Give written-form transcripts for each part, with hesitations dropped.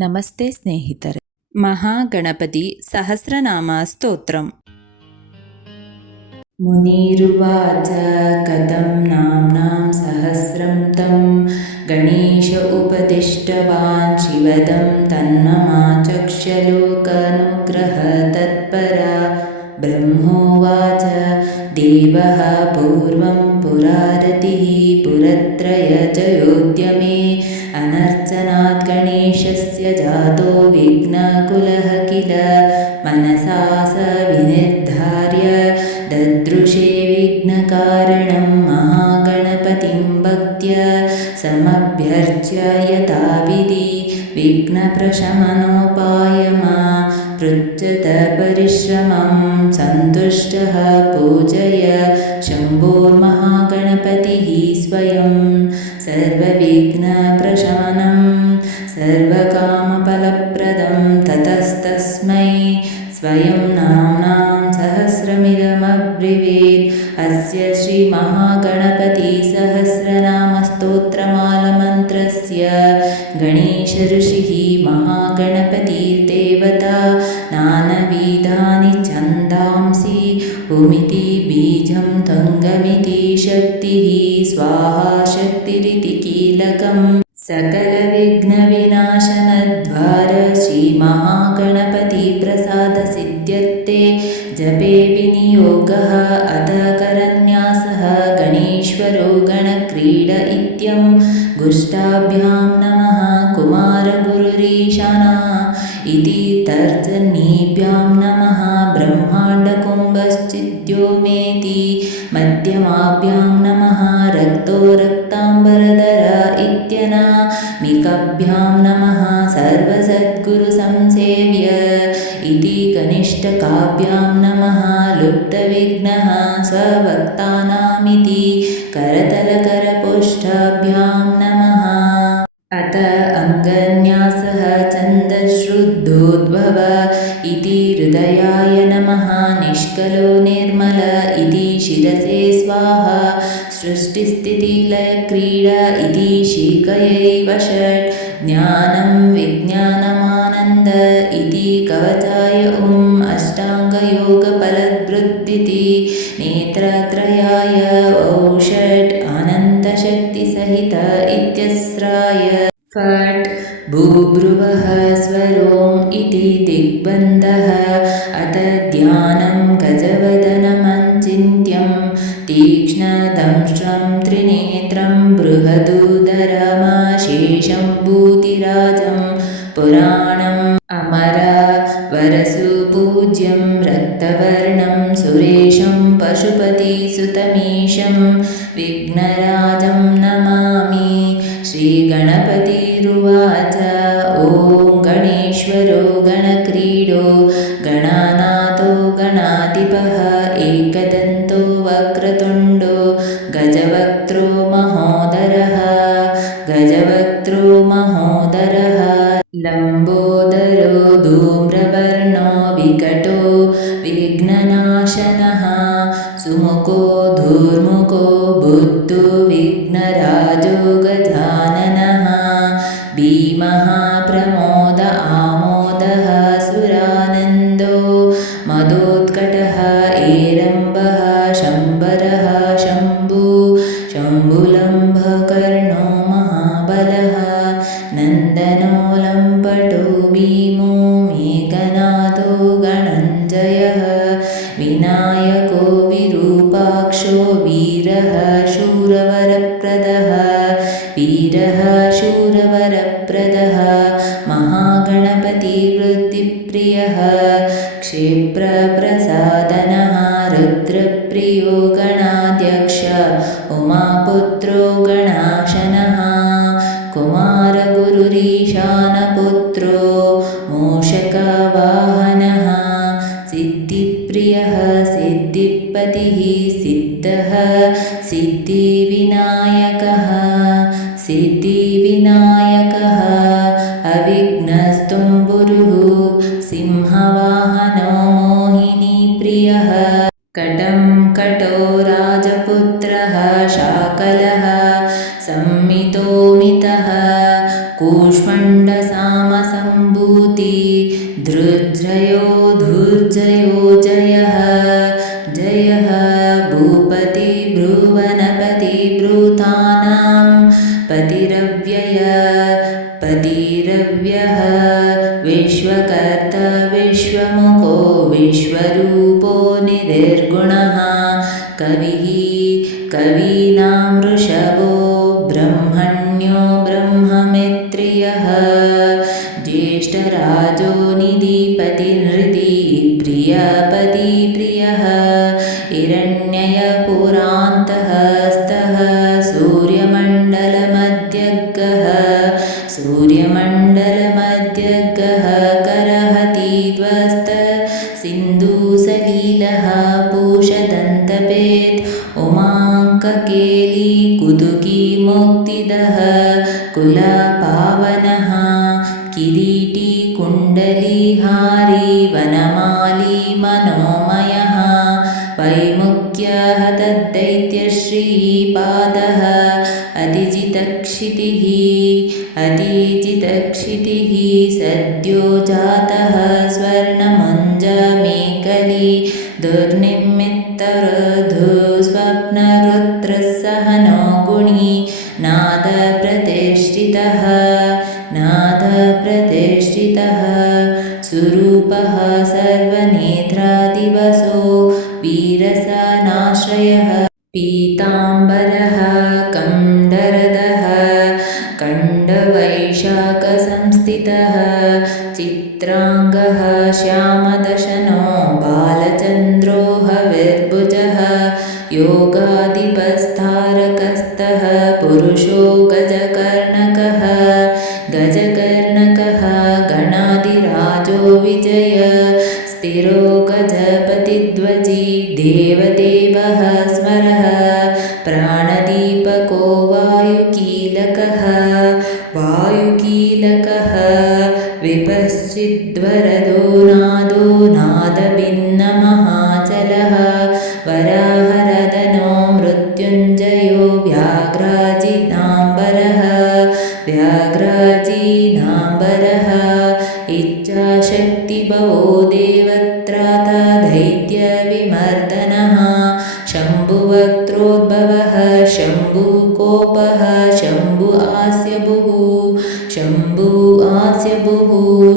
ನಮಸ್ತೆ ಸ್ನೇಹಿತರೆ. ಮಹಾಗಣಪತಿ ಸಹಸ್ರನಾಮ ಸ್ತೋತ್ರಂ. ಮುನಿರುವಾಚ ಕಥಂ ನಾಮ್ನಾಂ ಸಹಸ್ರಂ ತಂ ಗಣೇಶ ಉಪದಿಷ್ಟವಾನ್ ಶಿವದಂ ತನ್ನಮಾಚಕ್ಷ್ಯ ಲೋಕಾನುಗ್ರಹ ತತ್ಪರ. ಬ್ರಹ್ಮೋವಾಚ ದೇವಃ ಪೂರ್ವಂ ಪುರಾರತಿಃ ಪುರತ್ರಯ ಜಯೋದ್ಯಮೇ ಅನರ್ಚನಾತ್ ಗಣೇಶಸ್ಯ ಜಾತೋ ವಿಘ್ನಕುಲಃ ಕಿಲ. ಮನಸಾ ಸ ವಿನಿರ್ಧಾರ್ಯ ದದೃಶೇ ವಿಘ್ನಕಾರಣಂ ಮಹಾಗಣಪತಿಂ ಭಕ್ತ್ಯ ಸಮಭ್ಯರ್ಚ್ಯ ಯಥಾವಿಧಿ ವಿಘ್ನಪ್ರಶಮನೋಪಾಯಮಪೃಚ್ಛತ ಪರಿಶ್ರಮಂ ಸಂತುಷ್ಟಃ ಪೂಜಯ ಶಂಭೋರ್ಮಹಾಗಣಪತಿಃ ಸ್ವಯಂ. ಸರ್ವವಿಘ್ನಪ್ರಶಮನಂ ಸರ್ವಕಾಮಫಲಪ್ರದಂ ತತಸ್ತಸ್ಮೈ ಸ್ವಯಂ ನಾಮ್ನಾಂ ಸಹಸ್ರಮಿದಮಬ್ರವೀತ್. ಅಸ್ಯ ಶ್ರೀ ಮಹಾಗಣಪತಿ ಸಹಸ್ರನಾಮ ಸ್ತೋತ್ರಮಾಲಮಂತ್ರಸ್ಯ ಗಣೇಶ ಋಷಿಃ ಮಹಾಗಣಪತಿರ್ದೇವತಾ ನಾನವಿಧಾನಿ ಛಂದಾಂಸಿ ಓಮಿತಿ ಬೀಜಂ ತುಂಗಮಿತಿ ಶಕ್ತಿಃ ಸ್ವಾಹಾ ಶಕ್ತಿರಿತಿ ಕೀಲಕಂ. ಸಕಲ ವಿಘ್ನ ವಿನಾಶನದ್ವಾರ ಶ್ರೀ ಮಹಾಗಣಪತಿ ಪ್ರಸಾದ ಸಿದ್ಧ್ಯರ್ಥೆ ಜಪೇ ವಿನಿಯೋಗಃ ಅಥ ಕರನ್ಯಾಸಃ ಗಣೇಶ್ವರೋ ಗಣಕ್ರೀಡ ಇತ್ಯಂ. ಗುಷ್ಟಾಭ್ಯಾಂ ನಮಃ ಕುಮಾರ ಗುರುರೀಶಾನಃ ಇತಿ ತರ್ಜನೀಭ್ಯಾಂ ನಮಃ ಬ್ರಹ್ಮಾಂಡ ಕುಂಭಶ್ಚಿದ್ಯೋಮೇತಿ. ಮಧ್ಯಮಾಭ್ಯಾಂ ನಮಃ ರಕ್ತೋ ರಕ್ತಾಂಬರಧರ ಇತ್ಯನಾಮಿಕಾಭ್ಯಾಂ ನಮಃ ಸರ್ವಸದ್ಗುರು ಸಂಸೇವ್ಯ ಇತಿ. ಕನಿಷ್ಠಕಾಭ್ಯಾಂ ನಮಃ ಲುಪ್ತವಿಘ್ನಃ ಸ್ವಭಕ್ತಾನಾಮಿತಿ. ಕರತಲಕರಪುಷ್ಠಾಭ್ಯಾಂ ನಮಃ. ಅಥ ಅಂಗನ್ಯಾಸಃ ಛಂದಶ್ರುದ್ಧೋದ್ಭವ ಇತಿ ಹೃದಯಾಯ ನಮಃ. ನಿಷ್ಕಲೋ ನಿರ್ಮಲ ಇತಿ ಶಿರಸೇ ಸ್ವಾಹಾ. ಸೃಷ್ಟಿಸ್ಥಿತಿಲಯಕ್ರೀಡಾ ಇತಿ ಶಿಖಯೈವ ಷಟ್. ಜ್ಞಾನಂ ವಿಜ್ಞಾನಮಾನಂದ ಇತಿ ಕವಚಾಯ ಓಂ. ಅಷ್ಟಾಂಗಯೋಗಫಲದ್ವೃದ್ಧಿತಿ ನೇತ್ರತ್ರಯಾಯ ಔಷಟ್ ಅನಂತಶಕ್ತಿಸಹಿತ ಇತ್ಯಸ್ರಾಯ. ಫಟ್ ಭೂಭೃವಃ ಸ್ವರೋಂ ಇತಿ ದಿಗ್ಬಂಧಃ. ಅಥ ಧ್ಯಾನಂ ಗಜವದನಮಚಿಂತ್ಯಂ ತೀಕ್ಷ್ಣದಂಷ್ಟ್ರಂ ತ್ರಿನೇತ್ರಂ ಬೃಹದೂದರಮಶೇಷಂ ಭೂತಿರಾಜಂ ಪುರಾಣಂ ಅಮರ ವರಸು ಪೂಜ್ಯಂ ರಕ್ತವರ್ಣಂ ಸುರೇಶಂ ಪಶುಪತಿಸುತಮೀಶಂ ವಿಘ್ನರಾಜಂ ನಮಾಮಿ. ಶ್ರೀಗಣಪತಿರುವಾಚ ಓಂ ಗಣೇಶ್ವರೋ ಗಣಕ್ರೀಡೋ ಗಣಾನಾಥೋ ಗಣಾಧಿಪಃ ಏಕದಂತೋ ವಕ್ರತುಂಡೋ ಗಜವಕ್ತ್ರೋ ಮಹೋದರಃ. ಗಜವಕ್ತ್ರೋ ಮಹೋದರಃ ಲಂಬೋದರೋ ಧೂಮ್ರವರ್ಣೋ ವಿಕಟೋ ವಿಘ್ನನಾಶನಃ. ಸುಮುಖೋ ಧೂರ್ಮುಖೋ ಬುದ್ಧೋ ವಿಘ್ನರಾಜೋ ಗಜಾನನಃ. ಭೀಮಃ ಪ್ರಮೋದ ಆಮೋದಃ ಸುರಾನಂದೋ ಮದೋತ್ಕಟಃ ಏರಂಬಃ ಶಂಬರಃ ಶಂಭು ಶಂಭುಲಂಬಕರ್ಣೋ ಮಹಾಬಲಃ. ನಂದನೋ ಲಂಪಟೋ ಭೀಮೋ ಮೇಘನಾದೋ ಗಣಂಜಯಃ. ವಿನಾಯಕೋ ವಿರೂಪಾಕ್ಷೋ ವೀರಃ ಶೂರವರಪ್ರದಃ. ವೀರಃ ಶೂರವರಪ್ರದಃ ಮಹಾಗಣಪತಿ ವೃದ್ಧಿಪ್ರಿಯಃ. ಕ್ಷೇತ್ರಪ್ರಸಾದನಃ ರುದ್ರಪ್ರಿಯೋ ಗಣಾಧ್ಯಕ್ಷ ಉಮಾಪುತ್ರೋ ಗಣಾಶನಃ. ಕುಮಾರಗುರುರೀಶಾನಪುತ್ರೋ ಮೂಷಕವಾಹನಃ. ಸಿದ್ಧಿಪ್ರಿಯಃ ಸಿದ್ಧಿಪತಿಃ ಸಿದ್ಧಃ ಸಿದ್ಧಿವಿನಾಯಕಃ. ಸಿದ್ಧಿವಿನಾಯಕಃ ಅವಿಘ್ನಸ್ತುಂಬುರುಃ ಸಿಂಹವಾಹನೋ ಮೋಹಿನೀಪ್ರಿಯಃ. ಕಟಂ ಕಟೋ ರಾಜಪುತ್ರಃ ಶಾಕಲಃ ಸಂಮಿತೋಮಿತಃ ಕೂಷ್ಮಂಡಸಾಮಸಂ भुवनपतिभृतानां पतिरव्ययः विश्वकर्ता विश्वमुखो विश्वरूपो निधिर्गुणः कवीनां वृषभो ब्रह्मण्यो ब्रह्ममित्रियः ज्येष्ठराजो निधिपतिर्हृदि प्रियः हिरण्ययपुरान्तः स्तः सूर्यमण्डलमध्यगः करहति ध्वस्त सिन्धुसलीलः पूषदन्तपेत् उमाङ्ककेली कुतुकी मुक्तिदः कुलपावनः किरीटी कुण्डलीहारी वनमाली मनोमयः वैमुख्यः तद्दैत्यश्रीपादः अतिजितक्षितिः सद्यो जातः स्वर्णमुञ्जमेखली दुर्निमित्तरधुस्वप्नरुद्रसहनो गुणी नादप्रतिष्ठितः सुरूपः सर्वनेत्रादिवसो वीरसनाश्रयः पीताम्बरः कण्डरदः कण्डवैशाखसंस्थितः चित्राङ्गः श्यामदशनो बालचन्द्रो हविर्भुजः योगाधिपस्तारकस्तः पुरुषो गजकर्णकः गणाधिराजो विजय स्थिरो गजपतिध्वजी देवदेवः स्मरः प्राणदीपको वायुकीलकः विपश्चिद्वरदो नादभिन्नमहाचलः वराहरदनो मृत्युञ्जयो व्याघ्राजिनाम्बरः इच्छाशक्तिभवो देवत्राता दैत्यविमर्दनः शम्भुवक्त्रोद्भवः शम्भुकोपः शम्भु आस्यभुः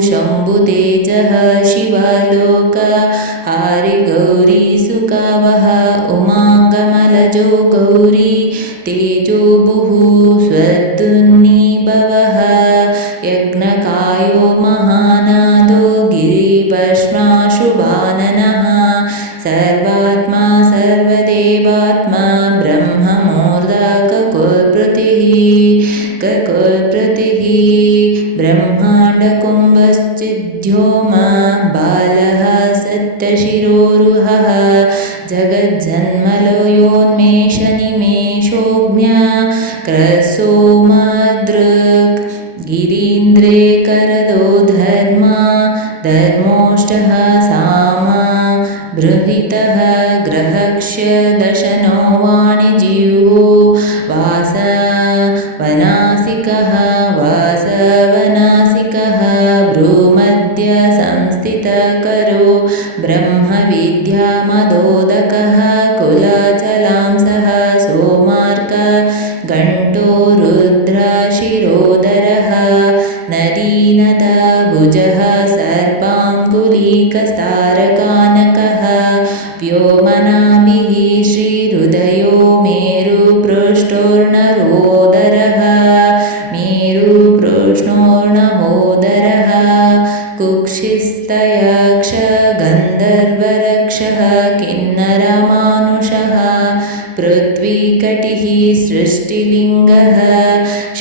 शम्भुतेजः शिवलोकहारि गौरीसुकावः उमाङ्गमलजो गौरी तेजोभुः स्वद्दुन्निभवः यज्ञकायो महानादो गिरिभस्माशुभाननः सर्वात्मा सर्वदेवात्मा ब्रह्ममूर्धककुलप्रतिः ब्रह्माण्डकुम्भश्चिद्व्योम बालः सत्यशिरोरुहः जगज्जन्मलयोन्मेषनिमेषोऽज्ञा क्रसोमदृक् गिरीन्द्रे करदो धर्मोष्टः सामा बृहितः ग्रहक्ष्य दशनो वाणिजिह्वो वासवनासिकः भ्रूमध्य संस्थितकरो ब्रह्मविद्यामदोदकः कुलाचलांसः सोमार्क घण्टो रुद्रशिरोधरः नदीनदभुजः सर्पाङ्गुलीकस्तारकानकः व्योमनाभिः श्रीहृदयो मेरुपृष्ठोर्णहोदरः कुक्षिस्तयक्ष गन्धर्वरक्षः किन्नरमानुषः पृथ्वीकटिः सृष्टिलिङ्गः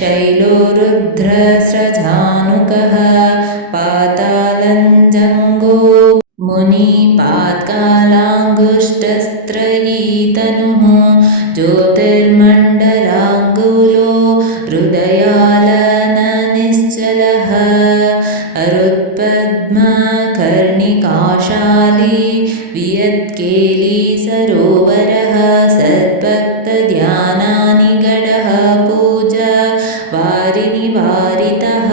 शैलो रुद्रस्रजानुकः पातालञ्जङ्गो मुनिपात्कालाङ्गुष्ठस्त्रयीतनुः ज्योतिर्मण्डलाङ्गुलो हृदयालननिश्चलः अरुत्पद्मकर्णिकाशाली वियत्केली सरोवरः सद्भक्तध्यानानिगडः पूजा वारिनिवारितः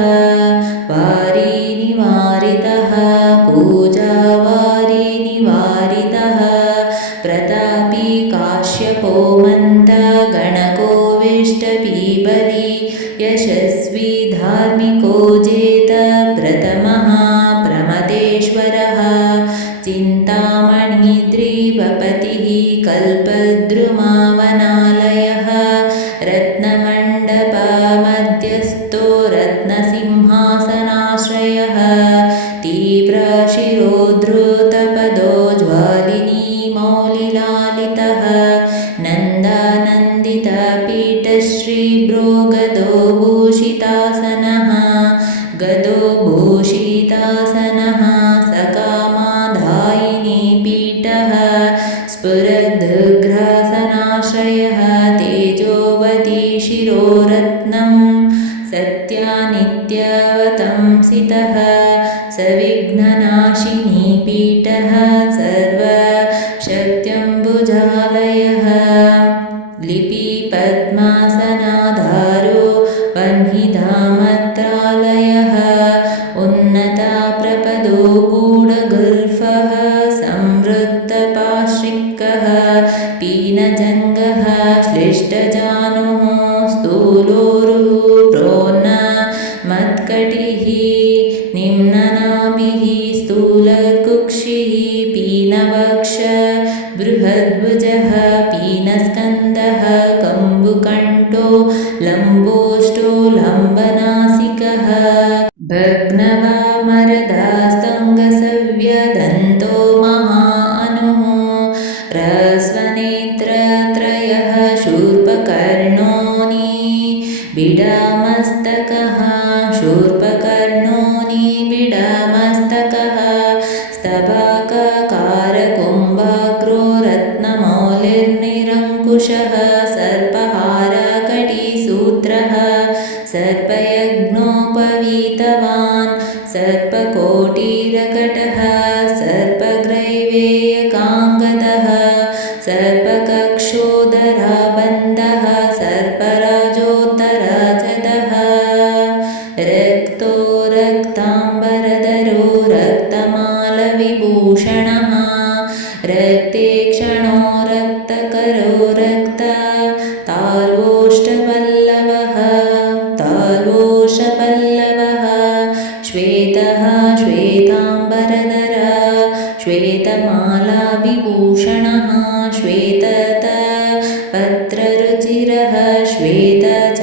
पूजा वारिनिवारितः प्रतापी काश्यपो मन्त्र यशस्वी धार्मिको जेत प्रथमः प्रमदेश्वरः चिन्तामणिद्रीवपतिः कल्पद्रुमावनालयः रत्नमण्डपमध्यस्थो रत्नसिंहासनाश्रयः तीव्रशिरोद्धृतपदो ज्वालिनी मौलिलालितः नन्दानन्दितपीठश्रीभ्रो गदो भूषितासनः सकामाधायिनी पीठः स्फुरद्घ्रासनाश्रयः तेजोवती शिरोरत्नं सत्यानित्यवतंसितः सविघ्ननाशिनी पीठः सर्वशक्त्यम्बुजालयः लिपिपद्मासनाधारो वह्निधामत्रालयः उन्नतप्रपदो गूढगुल्फः संवृत्तपाश्रिकः पीनजङ्गः श्लिष्टजानुः स्थूलोरुः प्रोन्नमत्कटिः निम्ननाभिः स्थूलकुक्षिः पीनवक्ष बृहद्भुजः पीनस्कन्धः कम्बुकण्ठो लम्बोष्ठो लम्बनासिकः भग्नवामरदास्तङ्गसव्यदन्तो महाअनुः ह्रस्वनेत्रत्रयः शूर्पकर्णो निबिडमस्तकः स्तभाकारकुम्भाग्रो रत्नमौलिर्निरङ्कुशः सर्पहारकटिसूत्रः सर्पयज्ञोपवीतवान् सर्पकोटिरकटः सर्पग्रैवेयकाङ्गदः सर्पकक्षोदराबन्धः सर्पराजोत्तराजदः रक्तो रक्ताम्बरधरो रक्तमालविभूषणः रक्तेक्षणो रक्तकरो ताल्वोष्ठपल्लवः श्वेतः श्वेताम्बरधर श्वेतमालाविभूषणः श्वेतपत्ररुचिरः श्वेतचामरवीचितः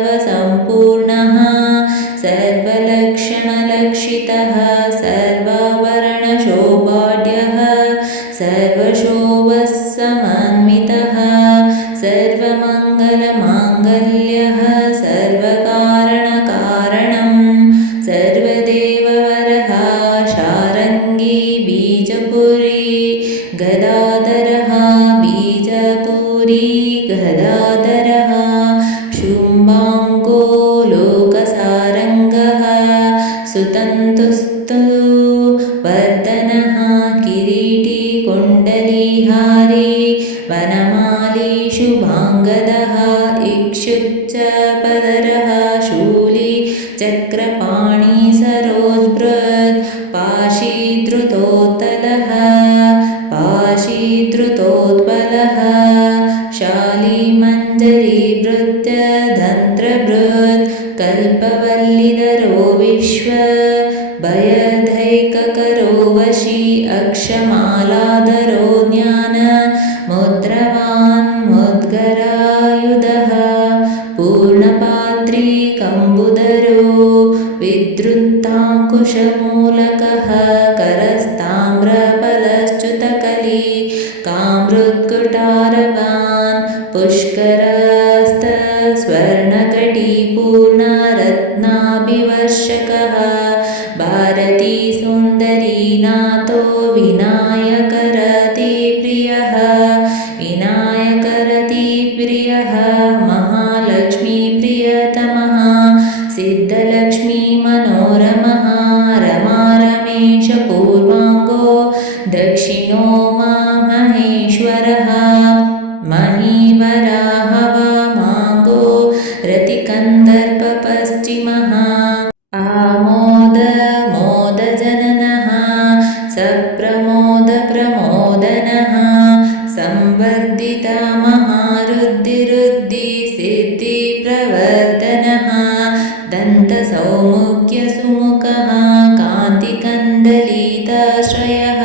सर्वावयवसम्पूर्णः सर्वलक्षणलक्षितः सर्वाभरणशोभाढ्यः सर्वशोभसमन्वितः सर्वमङ्गलमाङ्गल्यः सर्वकारणकारणं सर्वदेववरः शारङ्गी बीजपुरी गदाधरः गदाधरः शुम्भाङ्गो लोकसारङ्गः सुतन्तुस्तु वर्धनः किरीटी कुण्डलीहारी वनमाली शुभाङ्गदः इक्षुच्चपदरः शूली चक्रपाणि सरोजबृहत् पाशीधृतोत्पलः शालीमञ्जरीभृत्यदन्त्रबृहत् कल्पवल्लिधरो विश्वभयदैककरो वशी अक्षमालाधरो ज्ञानमुद्रवान् मुद्गरायुधः पूर्णपात्री कम्बुधरो विद्रुत्ताङ्कुशमूलकः करस्ताम्रफलश्च्युतकली कामृत्कुटारवान् पुष्करस्तस्वर्णकटिपूर्णरत्नाभिवर्षकः भारती सुन्दरीनाथो विनायकरतिप्रियः महालक्ष्मीप्रियतमः सिद्धलक्ष्मी मनोरमः रमारमेशपूर्वाङ्गो दक्षिणो महेश्वरः महीवराहवामाङ्गो रतिकन्दर्पपश्चिमः आमोदमोदजननः सप्रमोदप्रमोदनः संवर्धिता महारुद्धिरुद्धि सिद्धिप्रवर्धनः दन्तसौमुख्यसुमुखः कान्तिकन्दलिताश्रयः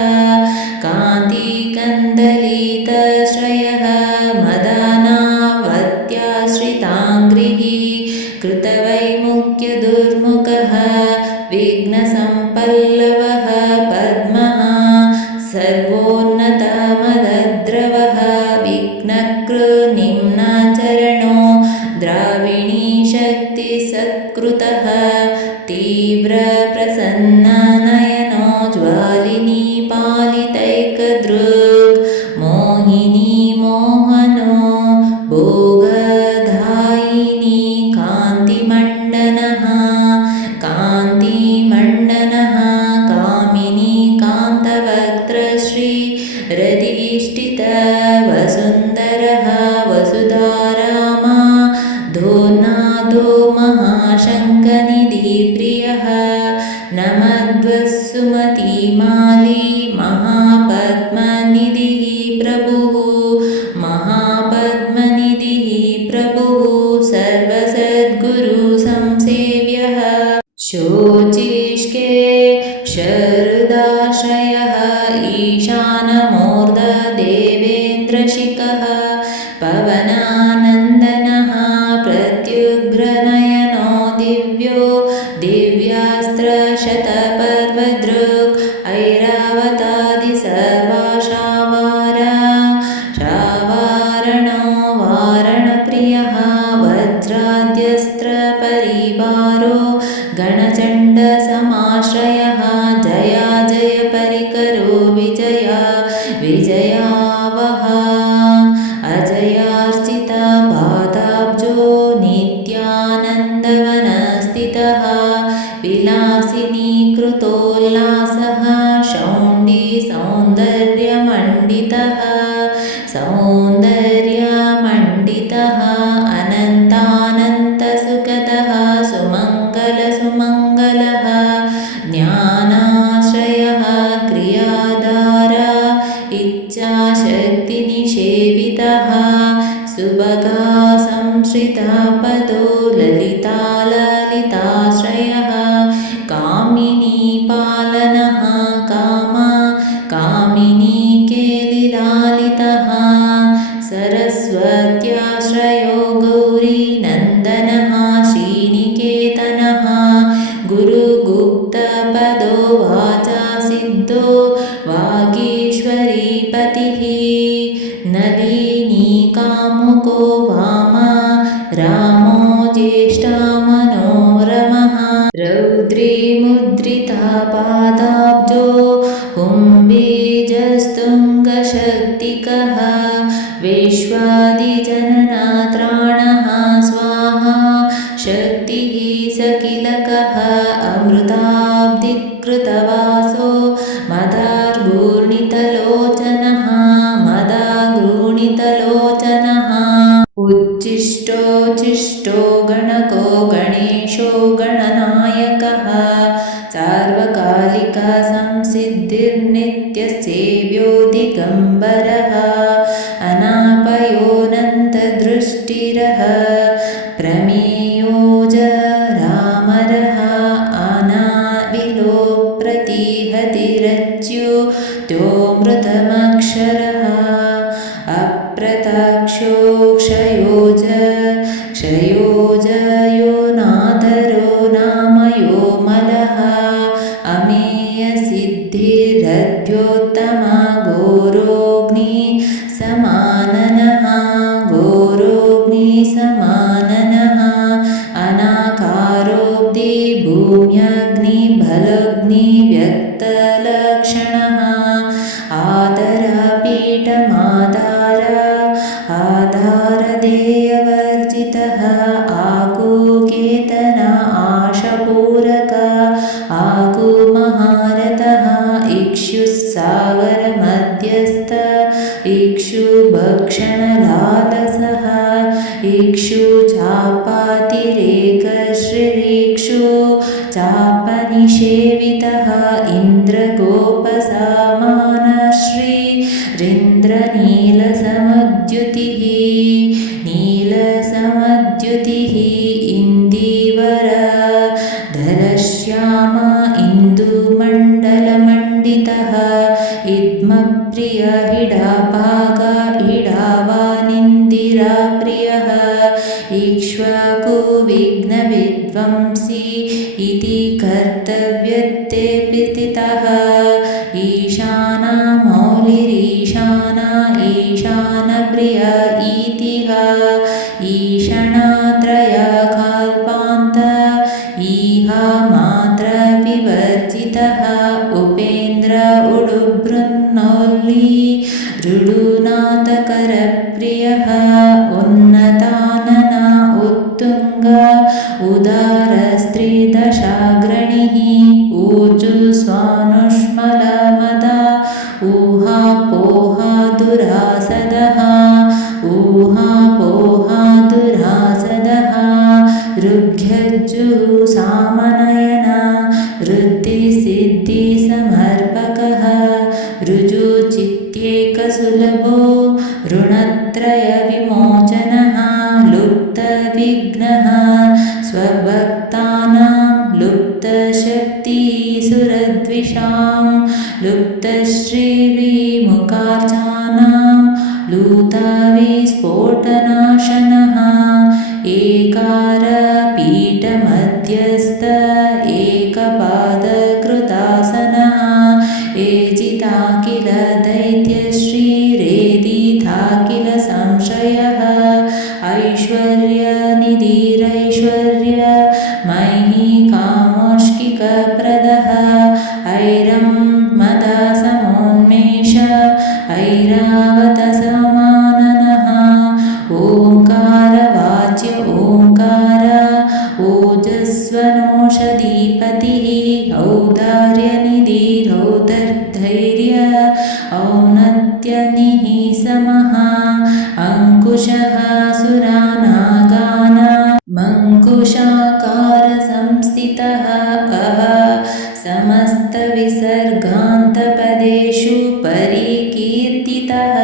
कान्तिकन्दलिताश्रयः मदानावत्याश्रिताङ्घ्रिः कृतवैमुख्यदुर्मुखः विघ्नसम्पल्लवः पद्मः सर्वोन्नतमदद्रवः विघ्नकृनिम्नचरणो द्राविणी शक्तिसत्कृतः तीव्रप्रसन्ननयनो ज्वालिनी पालितैकदृक् मोहिनी मोहनो भोगदायिनी कान्तिमण्डनः कान्तिमण्डनः कामिनी कान्तवक्त्रश्री रदिष्टित वसुन्धरः वसुधारामा धोनादो महाशङ्खनिधिप्रियः नमद्वसुमतीमाली महापद्मनिधिः प्रभुः महापद्मनिधिः प्रभुः सर्वसद्गुरुसंसेव्यः शोचिष्के शरदाश्रयः ईशानमूर्धदेवेन्द्रशिखः पवनानन्दनः प्रत्युग्रनयनो दिव्यो दिव्यास्त्रशतपर्वदृक् ऐरावतादिसर्वाशावारा शावारणो वारणप्रियः वज्राद्यस्त्रपरिवारो गणचण्डसमाश्रयः जया जय परिकरो विजया विजयावह अजयार्चिता पादाब्जो नित्यानन्दवनस्थितः विलासिनी कृतोल्लासः शौण्डी सौन्दर्यमण्डितः सौन्दर्यमण्डितः अनन्तानन्तसुगतः सुमङ्गलसुमङ्गलः ज्ञानाश्रयः क्रियाधारा इच्छाशक्तिनिषेवितः सुभगा संश्रितपदो ललिता ललिताश्रयः कामिनी पालनः कामा कामिनी केलिलालितः सरस्वत्याश्रयो गौरीनन्दनः श्रीनिकेतनः गुरुगुप्तपदो वाचा सिद्धो वागीश्वरीपतिः नलिनीकामुको वामा रामो ज्येष्ठमनोरमः रौद्रीमुद्रितापादाब्जो हुम्बीजस्तुङ्गशक्तिकः विश्वादिजननात्राणः स्वाहा शक्तिः सकिलकः अमृताब्धिकृतवासो मदार्गूर्णितलोचनः मदाग्रूणितलोचनः उच्छिष्टोच्छिष्टो गणको गणेशो गणनायकः सार्वकालिका संसिद्धिर्नित्यसेव्यो दिगम्बरः अनापयोऽनन्तदृष्टिरः प्रमेयोज रामरः अनाविलोप्रतिहतिरच्युत्योऽमृतमक्षरः अप्रत्यक्षो क्षयोज यो नामयो मलः अमेयसिद्धिरध्योत्तमा घोरोऽग्निसमाननः अनाकारोऽब्धि भूम्यग्निबलग्निव्यक्तलक्षणः आधारदेयवर्जितः आकुकेतन आशपूरक आकुमहारथः इक्षुस्सागरमध्यस्थ इक्षुभक्षणलालसः इक्षुचापातिरेकश्रीरिक्षु चापनिषेवितः इन्द्रगोपसमानश्रीरिन्द्रनील इद्मप्रिय हिडाभाग हिडावानिन्दिराप्रियः इक्ष्वाकु विघ्नविध्वंसी इति कर्तव्यत्ते प्रीतितः ईशाना मौलिरीशाना ईशानप्रिय इतिह ईषणात्रयकल्पान्त इह मात्र विवर्जितः उपेन्द्र उडुबृन्नोल्ली रुडुनाथकरप्रियः उन्नतानना उत्तुङ्ग उदारस्त्रिदशाग्रणिः ऊजुस्वानुष्मलमदा ऊहापोहा दुरासदः ऊहापोहा दुरासदः ऋग्यज्जुसामनयन वृत्तिसिद्धिसमर्पकः ऋजुचित्येकसुलभो ऋणत्रयविमोचनः लुप्तविघ्नः स्वभक्तानां लुप्तशक्तिः सुरद्विषां लुप्तश्रीविमुखार्चानां लूताविस्फोटनाशनः एकारपीठमध्यस्थ एकपादकृतासनः एजिताखिल दैत्यश्रीरेदिताखिल संशयः ऐश्वर्यनिधिरैश्वर्य मैहिकामोष्किकप्रदः ऐरं मदसमोन्मेष ऐरावतसमाननः ओङ्कारवाच्य ओङ्कार ओजस्वनोषधिपतिः औदार्यनिधिरौदर्धैर्य औन्नत्यनिः समः अंकुशः सुरानागान मङ्कुशाकारसंस्थितः अह समस्तविसर्गान्तपदेषु परिकीर्तितः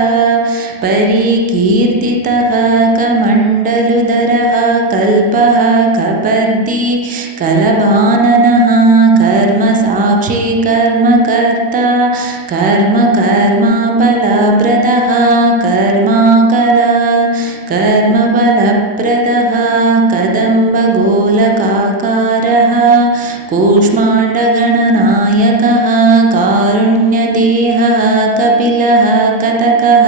परिकीर्तितः कमण्डलुधरः कल्पः कपर्दी कलभाननः कर्मसाक्षी कर्मकर्ता कर्मफलप्रदः कर्माकल कर्मफलप्रदः कदम्बगोलकाकारः कूष्माण्डगणनायकः कारुण्यदेहः कपिलः कतकः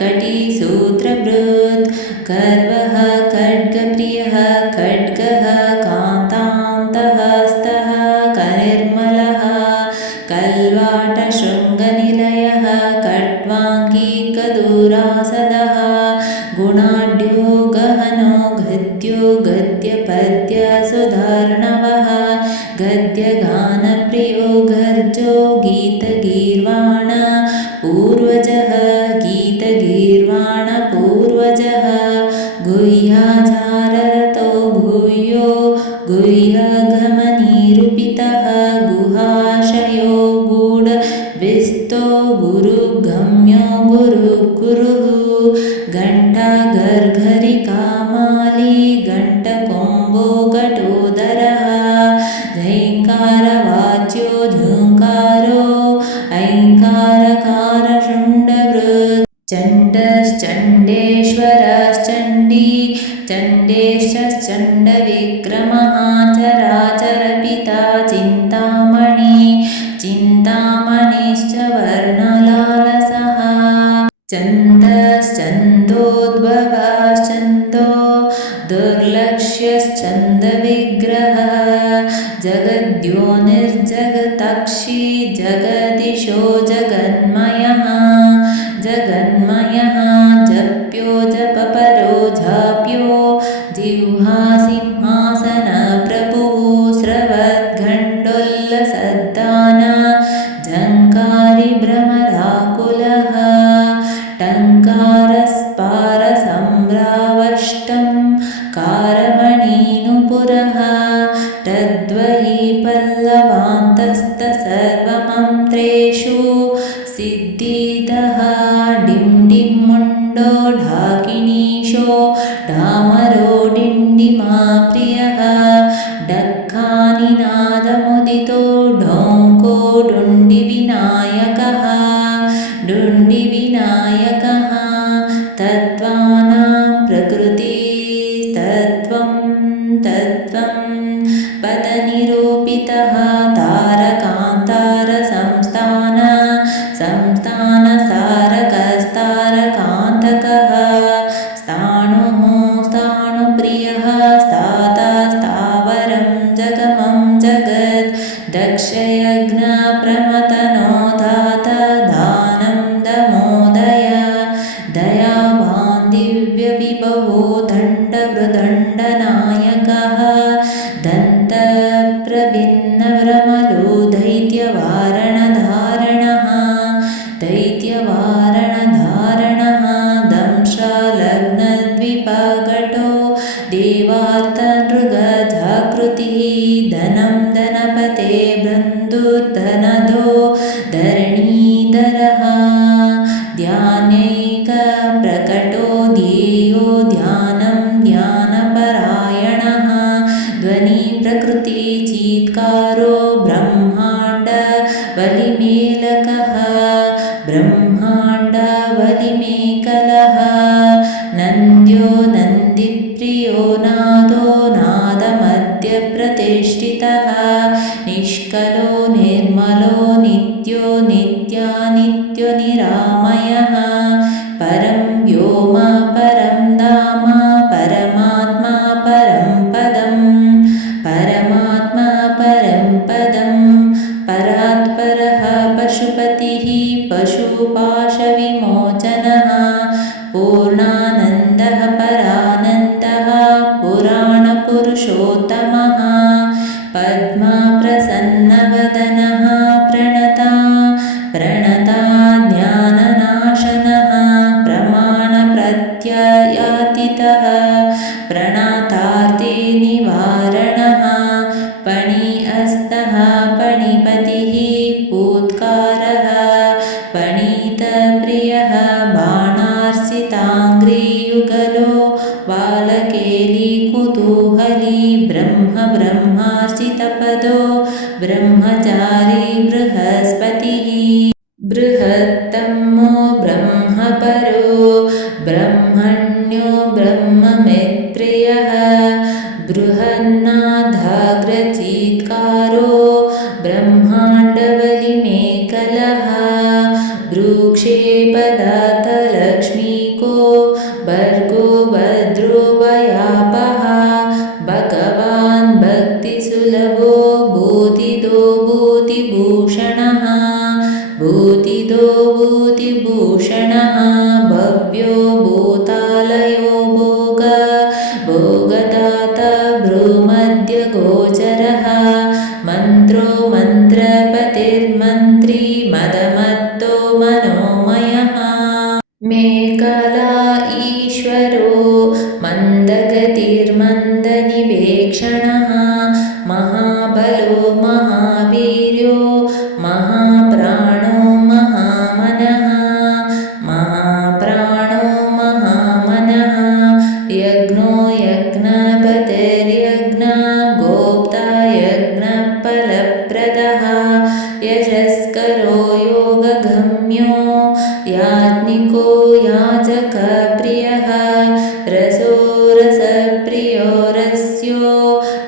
कटिसूत्रभृत् गर्वः खड्गप्रियः खड्गः कान्तान्तहस्तः कनिर्मलः कल्वाटशृङ्गनिलयः खट्वाङ्गी कदूरासदः गुणाढ्यो गहनो गद्यो गद्यपद्यसुधार्णवः गद्यगानप्रियो गर्जो गीतगीर्वाण पूर्वजः गीतगीर्वाणपूर्वजः गुह्याचाररतो भूयो गुह्यगमनिरूपितः गुहाशयो गूढविस्तो गुरुगम्यो गुरुः घण्टागर्घरिकामाली घण्टकोम्बो घटोदरः झैङ्कारवाच्यो झूङ्कारो ऐङ्कारकारशुण्डवृत् चण्डश्चण्डेश्वरश्चण्डी चण्डेशश्चण्डविक्रमः चराचरपिता चिन्तामणि चिन्तामणिश्च वर्णलालसः छन्दश्चन्दोद्भवश्चन्दो दुर्लक्ष्यश्चन्दविग्रहः जगद्यो निर्जगताक्षी जगदीशो जगन्मयः जगन्मयः जप्यो जपपरो झाप्यो जिह्वासिंहासनप्रभुः स्रवद्गण्डोल्लसद्दान झङ्कारी भ्रमराकुलः टङ्कारस्पारसम्भ्रावर्ष्टं कारमणिनुपुरः तद्वहि पल्लवान्तस्तसर्वमन्त्रेषु सिद्धिदः डिण्डिमुण्डो ढाकिनीशो डामरो डिण्डिमाप्रियः डक्कानिनादमुदितो ढोङ्को डुण्डिविनायकः विनायकः तत्त्वानां प्रकृतिस्तत्त्वं तत्त्वं पदनिरूपितः तारकान्तारसंस्थान संस्थानसारकस्तारकान्तकः स्थाणुः स्थाणुप्रियः स्थाता स्थावरं जगमं जगत् दक्षयज्ञप्रमतनो धाता दानं दमोदय दयावान् दिव्यविभवो दण्डवृदण्डनायकः दन्तप्रभिन्नभ्रमलो दैत्यवारणधारणः दंशालग्नद्विपघटो देवार्तनृगजाकृतिः धनं धनपते बन्धुर्धनदो धरणीधरः ध्यानैकप्रकटो ध्येयो ध्यानं ध्यानपरायणः ध्वनिप्रकृतिचीत्कारो ब्रह्माण्डबलिमेलकः ब्रह्माण्डबलिमेकलः नन्द्यो नन्दिप्रियो नादो नादमध्यप्रतिष्ठितः निष्कलो निर्मलो नित्यो नित्यानित्यो निरामयः परं व्योम परं धाम परमात्मा परं पदं परमात्मा परं पदं परात्परः पशुपतिः पशुपाशविमोचनः पूर्णानन्दः परानन्दः पुराणपुरुषोत्तमः पद्मप्रसन्नवदनः प्रणता ज्ञाननाशनः प्रमाणप्रत्ययातीतः प्रणातार्ते निवारणः पणिहस्तः पणिपतिः पूत्कारः पणितप्रियः बाणार्चिताङ्घ्रियुगलो बालकेलिकुतूहली ब्रह्मार्चितपदो ब्रह्मचारी बृहस्पतिः बृहत्तमो ब्रह्मपरो ब्रह्मण्यो ब्रह्ममेत्प्रियः बृहन्नाथाग्रचीत्कारो ब्रह्माण्डबलिमेकलः भ्रूक्षेपदातलक्ष्मीको भर्गो भद्रो भयापः भगवान् भक्तिसुलभो भूतिदो भूतिभूषणः भूतिदो भूतिभूषणः भव्यो भूतालयो भोगदाता भ्रूमध्यगोचरः मन्त्रो मन्त्रपतिर्मन्त्री मदमत्तो मनोमयः मेकला ईश्वरो मन्दगतिर्मन्दनिवेक्षणः महाबलो महावीर्यो महाप्राणो महामनः महाप्राणो महामनः यज्ञो यज्ञपतिर्यज्ञ गोप्ता यज्ञफलप्रदः यशस्करो योगगम्यो याज्ञिको याजकप्रियः रसो रसप्रियो रस्यो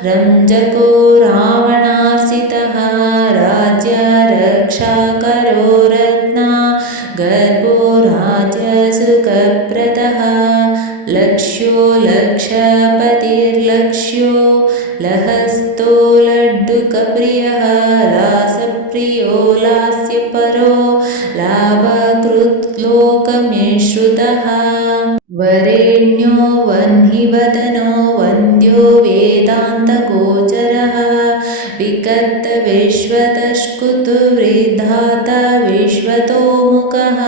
रञ्जको रावणार्चितः राज्यरक्षाकरो रत्ना गर्भो राज्यसुखप्रदः लक्ष्यो लक्षपतिर्लक्ष्यो लहस्तो लड्डुकप्रियः लासप्रियो लास्यपरो लाभकृत् लोकमिश्रुतः वरेण्यो वह्निवदनो वन्द्यो वेदान्तगोचरः विकर्तविश्वतस्कुतुर्विधाता विश्वतोमुखः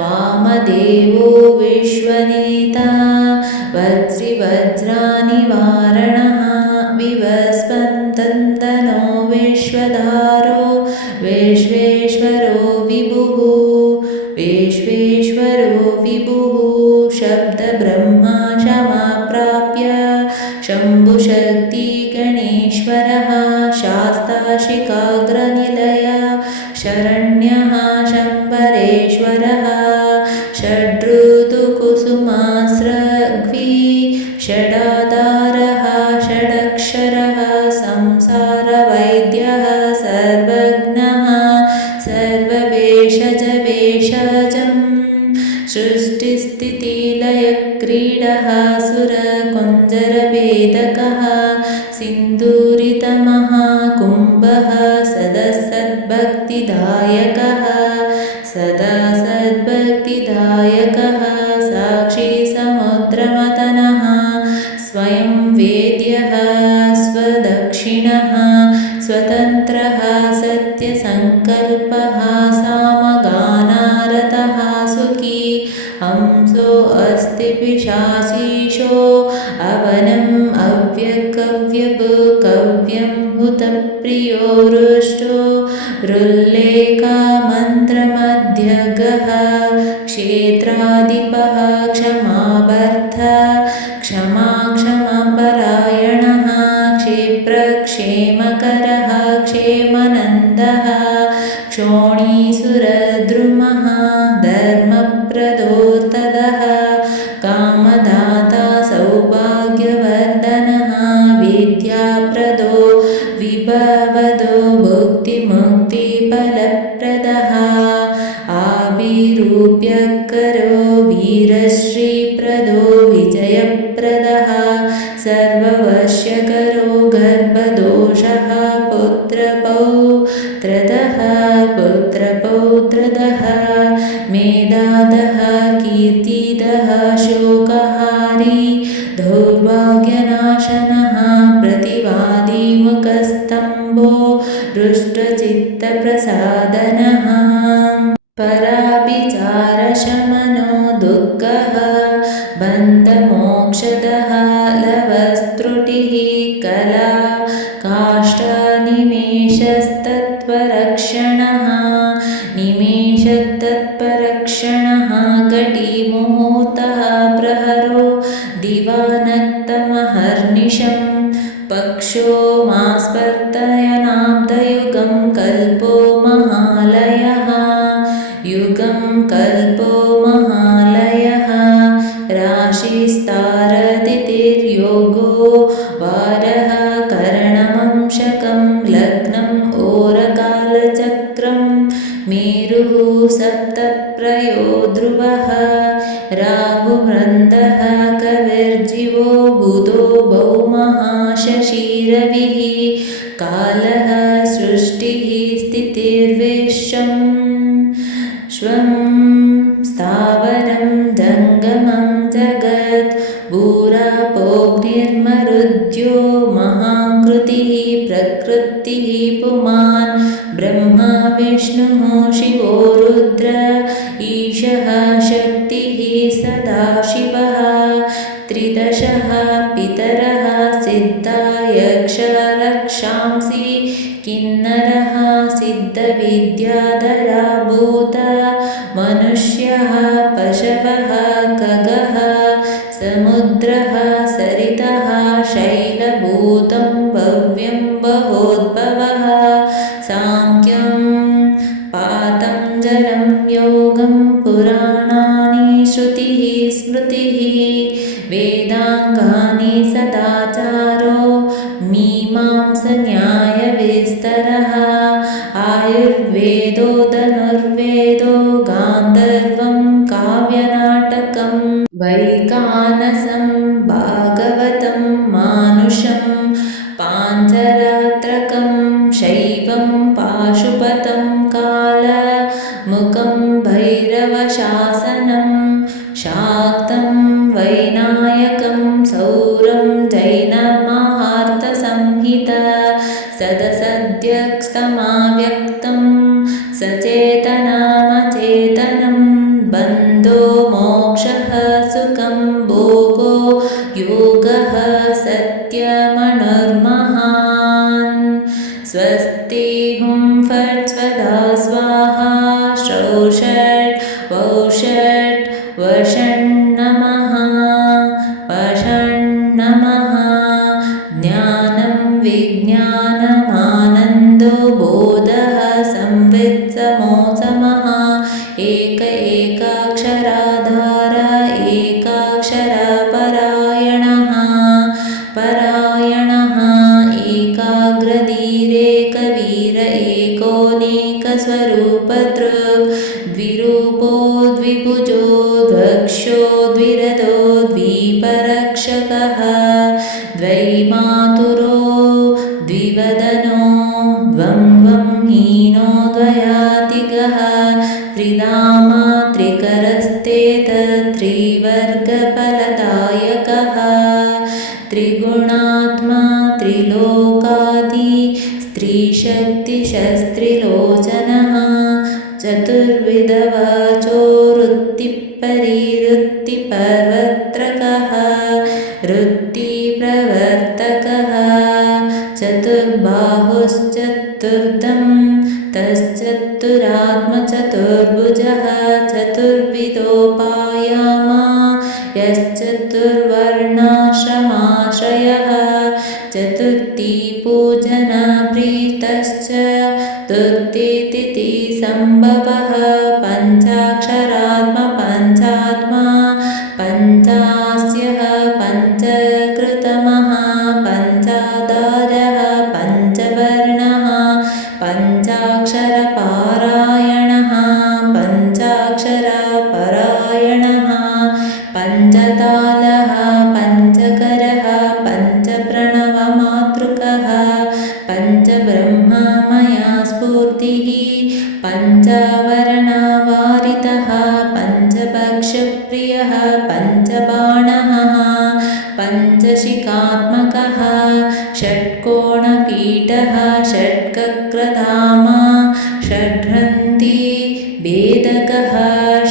वामदेवो विश्वनेता वज्रिवज्रानिवारणः विवस्वन्तन्दनो विश्वधारो विश्वेश्वरो विभुः शब्दब्रह्मा क्षमाप्राप्य शम्भुशक्तिगणेश्वरः शास्ताशिखाग्रनिलय शरण्यः शम्बरेश्वरः भेषजं सृष्टिस्थितिलयक्रीडः सुरकुञ्जरभेदकः सिन्दूरितमहाकुम्भः सदा सद्भक्तिदायकः साक्षी समुद्रमथनः स्वयं वेद्यः स्वदक्षिणः स्वतन्त्रः सत्यसङ्कल्पः सामगानारतः सुखी हंसोऽस्ति पिशाचीशो अवनम् अव्यकव्यभुकव्यं हुतप्रियो रुष्टो रुल्लेखमन्त्रमध्यगः क्षेत्राधिपः क्षमाभर्ता क्षमापरायणः क्षेमकरः क्षेमनन्दः क्षोणीसुरद्रुमः धर्मप्रदोस्तदः कामदाता सौभाग्यवर्धनः विद्याप्रदो विभवदो भुक्तिमुक्तिफलप्रदः आभिरूप्यकरो वीरश्रीप्रदो विजयप्रदः सर्ववश्यकरो गर्भदोषः पुत्रपौत्रदः मेधादः कीर्तिदः शोकहारी दौर्भाग्यनाशनः प्रतिवादिमुखस्तम्भो रुष्टचित्तप्रसादनः पराभिचारशमनो दुःखः बन्धमोक्षदः लवस्त्रुटिः कला काष्ठनिमेषस्तत्त्वरक्षणः घटीमुहूर्तः प्रहरो दिवानक्तमहर्निशं पक्षो मास्पर्तयनाब्धयुगं कल्पो महालयः राशिस्तारतिर्योगो वारः करणमंशकं लग्नम् ओरकालचक्रं मेरुः सप्तप्रयो ध्रुवः राहुवृन्दः कविर्जिवो बुधो भौमः शशिरविः कालः सृष्टिः स्थितिर्विश्वम् स्थावरं जङ्गमं जगत् भूरापोऽग्निर्मरुद्यो महाकृतिः प्रकृतिः पुमान् ब्रह्मा विष्णुः शिवो रुद्र ईशः शक्तिः सदाशिवः त्रिदशः पितरः सिद्धा यक्ष रक्षांसि किन्नरः सिद्धविद्याधरा भूत मनुष्यः पशवः खगः समुद्रः सरितः शैलभूतं भव्यं बहोद्भवः सांख्यं पातञ्जलं योगं पुराणानि श्रुतिः स्मृतिः वेदाङ्गानि सदाचारो मीमांसन्यायविस्तरः आयुर्वेदो धनुर्वेदो गान्धर्वं काव्यनाटकं वैखानसं भागवतं मानुषं पाञ्चरात्रकं शैवं पाशुपतं कालमुखं भैरवशासनं शाक्तं वैनायकं सौरं जैनमहार्थसंहिता सदसद्यक्तमाव्यक्तं सचेतनामचेतनं बन्धो मोक्षः सुखं भोगो योगः सत्यमनुर्महान् स्वस्ति हुं फट् स्वधा स्वाहा श्रौषट् वौषट् वषण्णमः वषण्णमः ज्ञानं विज्ञानमानन्दो बोधः संवित्समोसमः एकाक्षराधार एकाक्षरपरायणः एकाग्रधीरेकवीर एकोनेकस्वरूपदृक् द्विरूपो द्विभुजो द्वक्षो द्विरदो द्विपरक्षकः द्वैमातुरो द्विवदनो द्वन्द्वं हीनो द्वयातिगः त्रिधामा त्रिकरस्तेतत्त्रिवर्गफलदायकः त्रिगुणात्मा त्रिलोकादि स्त्रीशक्तिशस्त्रिलोचनः चतुर्विधवाचो वृत्तिपरिवृत्तिपर्वत्रकः वृत्तिप्रवर्तकः चतुर्बाहुश्चतुर्दं तश्चतुरात्मचतुर्भुजः चतुर्विधोपायामा यश्चतुर्वर्णाश्रमाश्रयः चतुर्थीपूजनप्रीतश्चतुर्थीतिथि सम्भवः पञ्चाक्षरात्मा पञ्चात्मा पञ्चास्यः पञ्चकृतमः पञ्चाधारः पञ्चवर्णः पञ्चाक्षरपारायणः पञ्चाक्षरपरायणः पञ्चतालः पञ्चकरः पञ्चप्रणवमातृकः पञ्चब्रह्ममया स्फूर्तिः पञ्चवर्णवारितः पञ्चभक्षप्रियः पञ्चबाणः पञ्चशिखात्मकः षट्कोणपीठः षट्कक्रधामा षड्ग्रन्थि भेदकः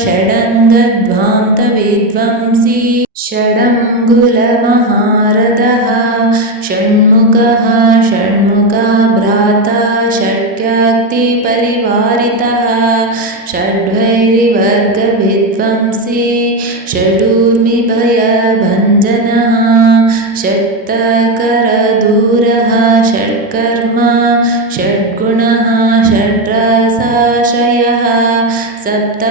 षडङ्गध्वान्तविध्वंसी षडङ्गुलमहारथः षण्मुखः षण्मुखभ्राता षट्क्याक्तिपरिवारितः षड्वैरिवर्गविध्वंसी षडूर्मिभयभञ्जनः षट्करदूरः षट्कर्म षड्गुणः षड्रसाश्रयः सप्तपातालचरणः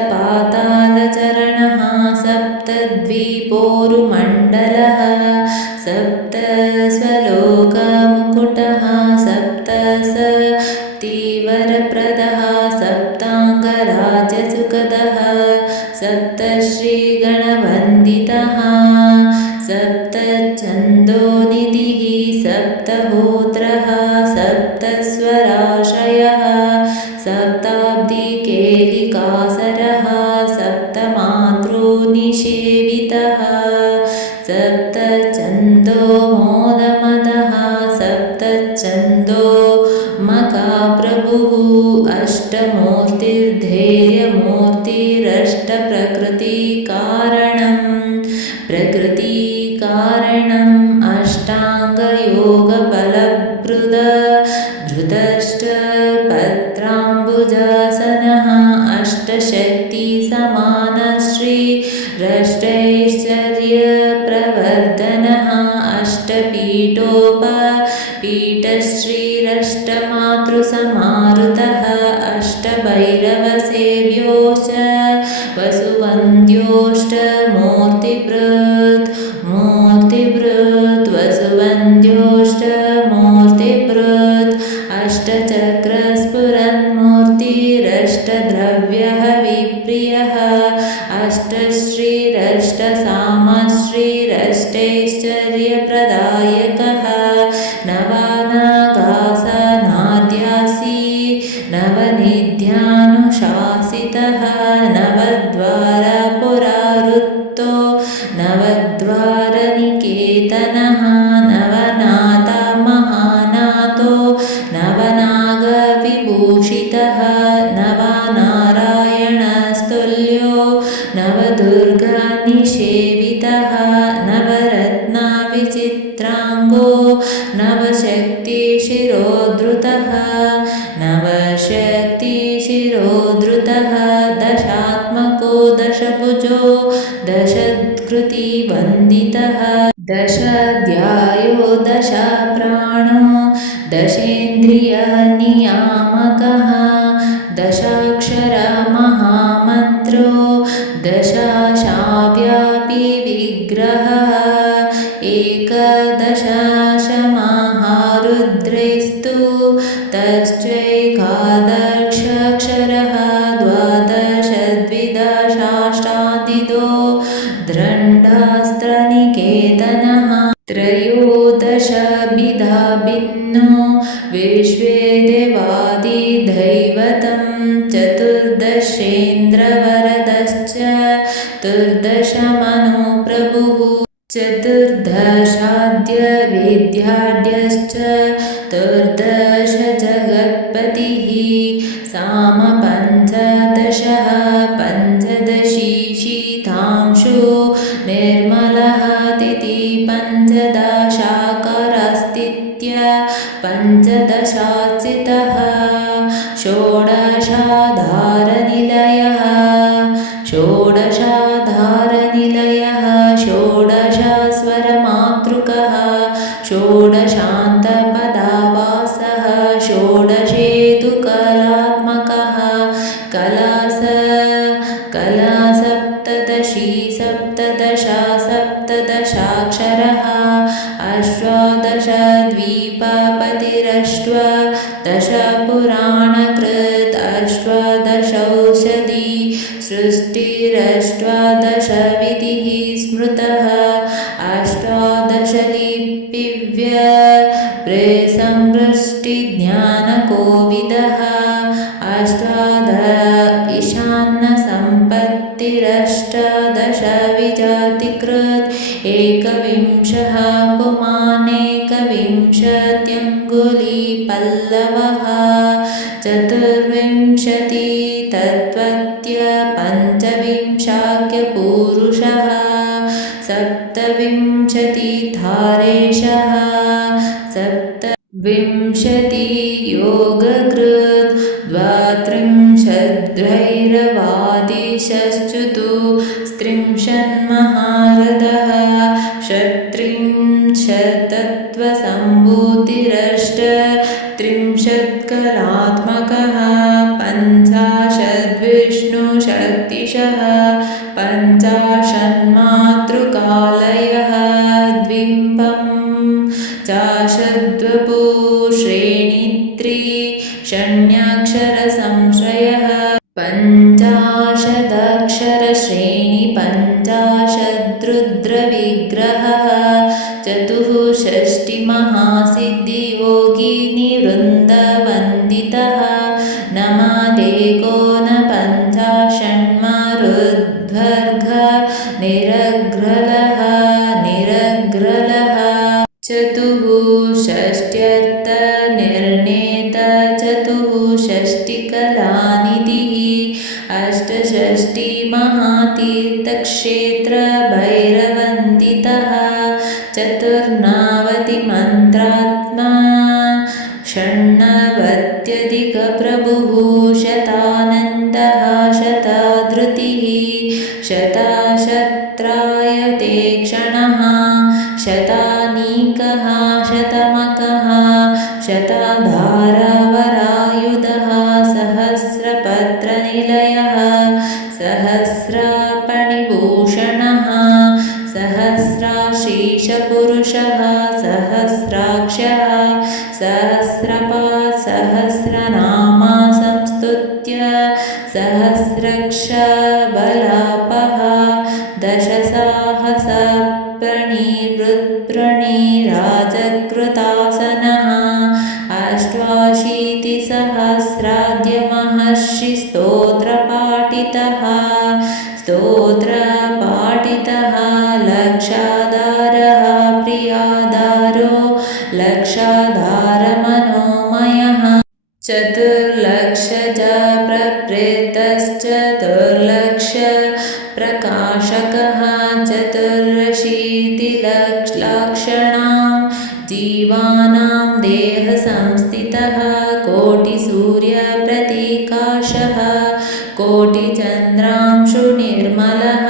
सप्तद्वीपोरुमण्डलः सप्तस्वलोकमुकुटः सप्तशक्तिवरप्रदः सप्ताङ्गराजसुखदः सप्तश्रीगणवन्दितः सप्तच्छन्दोनिधिः सप्तहोत्रः सप्तस्वराश्रयः सप्ताब्दिकेलिकासरः सप्तमातृनिषेवितः सप्तच्छन्दोमोदमदः सप्तच्छन्दो मकाप्रभुः अष्टमूर्तिर्धैर्यमूर्तिरष्टप्रकृतिकारणं प्रकृतिकारणम् अष्टाङ्गयोगबलभृतश्च अष्टशक्तिसमानश्रीरष्टैश्चर्यप्रवर्धनः अष्टपीठोपपीठश्रीरष्टमातृसमारुतः अष्टभैरवसेव्योश्च वसुवन्द्योऽष्टमूर्तिभृत् वसुवन्द्योऽष्टमूर्तिभृत् अष्टचक्रस्फुरन्मूर्तिरष्टद्रव्यः विप्रियः अष्टश्रीरष्टसामश्रीरष्टैश्चर्यप्रदायकः नवानागासनाद्यासी नवनिध्यानुशासितः नवद्वारपुरारुत्तो नवद्वारनिकेतनः नवनाथमहानाथो नवनागविभूषितः नवनारायणस्तुल्यो नवदुर्गानिषेवितः नवरत्नविचित्राङ्गो नवशक्तिशिरोद्धृतः नवशक्तिशिरोद्धृतः दशात्मको दशभुजो दशकृतिवन्दितः दशाध्यायो दशप्राणो दशेन्द्रियनियामकः दशाक्षरमहामन्त्रो दशाशाव्यापी विग्रहः एकदशशमहारुद्रैस्तु तश्चैकादशाक्षरः द्वादश द्रण्डास्त्रनिकेतनः त्रयोदशभिधा भिन्नो विश्वे देवादिदैवतं चतुर्दशेन्द्रवरदश्च चतुर्दशमनो प्रभुः चतुर्दशाद्यविद्याढ्यश्च चतुर्दश जगत्पतिः सामपञ्चदशः पञ्चदशी शीतांशु निर्मलः तिथि पञ्चदशाकरस्तिथ्य पञ्चदशाचितः षोडशाधारनिलयः षोडशस्वरमातृकः षोडशान्तपदावासः षोडशेतुकलात्मकः कला सप्तदशी सप्तदशा सप्तदशाक्षरः अष्टादशद्वीपपतिरष्टादश पुराणकृत् अष्टादशौषधी सृष्टिरष्टादशविधिः स्मृतः अष्टादशलिपिव्यप्रेसंवृष्टिज्ञानकोविदः ईशान्यसम्पत्तिरष्टादशविजातिकृत् एकविंशः पुमानेकविंशत्यङ्गुलीपल्लवः चतुर्विंशति तत्त्वत्य पञ्चविंशाख्यपूरुषः सप्तविंशतिधारेशः सप्तविंशति योगकृत् द्वात्रिंशद्भैरवादिशश्चतुस्त्रिंशन्महारथः षट्त्रिंशत्तत्त्वसम्भूतिरष्टत्रिंशत्कलात्मकः पञ्चाशद्विष्णुशक्तिशः पञ्चाशन्मातृकालयः द्विपञ्चाशद्वपु श्रेणित्रिशन्याक्षरसंश्रयः पञ्चाशदक्षरश्रेणि पञ्चाशद्रुद्रविग्रहः चतुःषष्टिमहासिद्धियोगिनिवृन्दवन्दितः नमादेकोनपञ्चाशन्मरुद्वर्ग निरग्रलः चतुःषष्ट्यर्थनिर्णेत चतुःषष्टिकलानिधिः अष्टषष्टिमहातीर्थक्षेत्रभैरवन्दितः चतुर्नावतिमन्त्रात्मा षण्णवत्यधिकप्रभुः शतानन्दः शताधृतिः शताशत्रायतेक्षणः शतानीकः शतमकः शताधारवरायुधः सहस्रपत्रनिलयः सहस्रापणिभूषणः सहस्राशीषपुरुषः सहस्राक्षः सहस्रपात् सहस्रनामा संस्तुत्य सहस्रक्षबलापः दशसाहसप्रणिवृत्प्रणिराजकृतासनः अष्टाशीतिसहस्राद्यमहर्षिस्तोत्रपाठितः लक्षाधारः प्रियाधारो लक्षाधारमनोमयः चतुर्लक्षजाप्रवृत्तश्चतुर्लक्षप्रकाशकः चतुरशीतिलक्षणां जीवानां देहसंस्थितः कोटिसूर्यप्रतीकाशः कोटिचन्द्रांशुनिर्मलः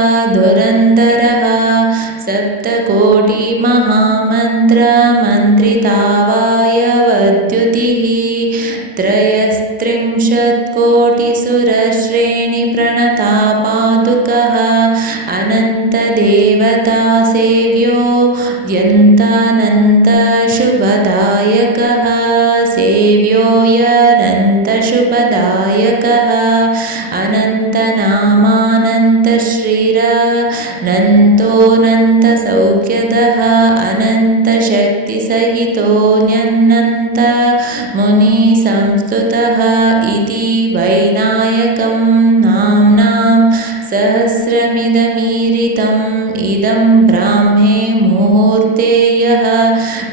शिवोद्भवाद्यष्टकोटिवैनायकधुरन्धरः सप्तकोटिमहामन्त्रमन्त्रितावायवद्युतिः त्रयस्त्रिंशत्कोटिसुरश्रेणिप्रणतापादुकः अनन्तदेवतासेव्यो यन्तानन्तशुभदायकः सेव्यो यनन्तशुभदायकः शुभदायकः अनन्तनामानन्तश्रीरनन्तोऽनन्तसौख्यदः अनन्तशक्तिसहितोऽन्यन्त मुनिसंस्तुतः इति वैनायकं नाम्नां सहस्रमिदमीरितम् इदं ब्राह्मे मुहूर्ते यः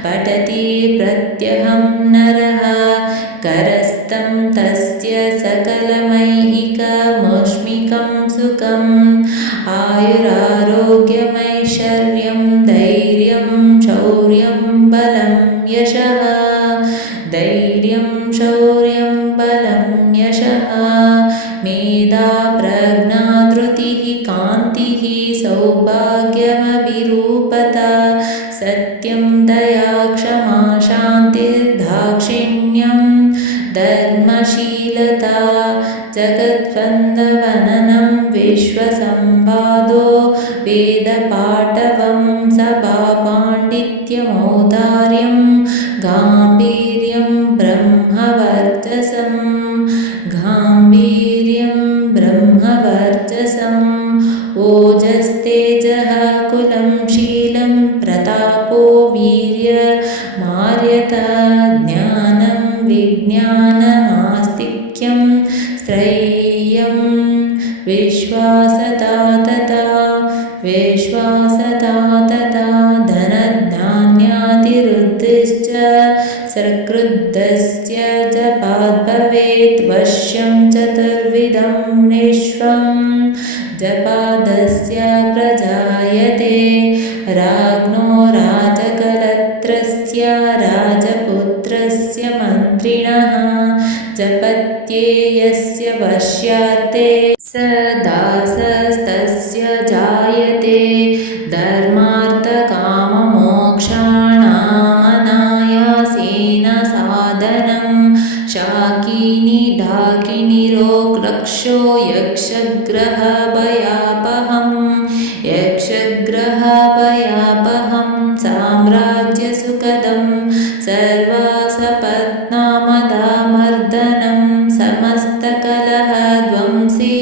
पठति प्रत्यहं नरः करस्तं तस्य सकलमैहिकमुष्मिकं सुखम् आयुरारोग्यमैश्वर्यं धैर्यं शौर्यं बलं यशः धैर्यं शौर्यं बलं यशः मेधा प्रज्ञा धृतिः कान्तिः सौभाग्यमभिरूपता सत्यं दया क्षमा शान्तिर्दाक्षिण्यं धर्मशीलता जगद्वन्दवननं विश्वसंवादो वेदपाटवं सभापाण्डित्यमौदार्यं गाम्भीर्यं ब्रह्मवर्चसम् गाम्भीर्यं ब्रह्मवर्चसम् ओजस्तेजः कुलं शीलं प्रतापो वीर्यमार्यता ज्ञानं विज्ञानमास्तिक्यं स्थैर्यं विश्वासता तथा धनधान्यातिरुद्धिश्च सकृद्धस्य जपाद्भवेत् वश्यं चतुर्विधं निष्वं जपादस्य प्रजायते राज्ञो राजकलत्रस्य राजपुत्रस्य मन्त्रिणः जपत्ये यस्य वश्यार्थे स दासस्तस्य जायते धर्मार्थकाममोक्षाणामनायासेन साधनं शाकिनी ढाकिनीरोक्लक्षो यक्षग्रहभयापहं साम्राज्यसुखदं सर्वासपत्नामदामर्दनं समस्तकलहध्वंसी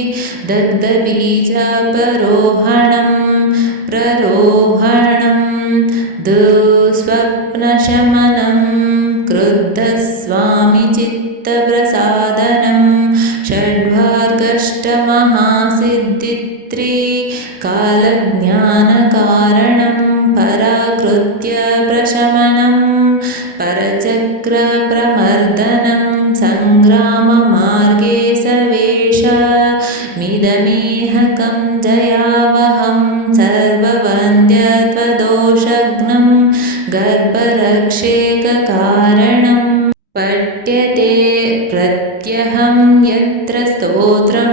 दग्धबीजापरोहणं दुःस्वप्नशमनं क्रुद्धस्वामिचित्तप्रसादनं षड्वार्गष्टमहासिद्धित्रिकालज्ञानकारणं पराकृत्य प्रशमनं परचक्रप्रमर्दनं सङ्ग्राममार्गे सवेशमिदमेहकं जयावहं सर्ववन्द्यत्वदोषघ्नं गर्भरक्षेककारणं पठ्यते प्रत्यहं यत्र स्तोत्रं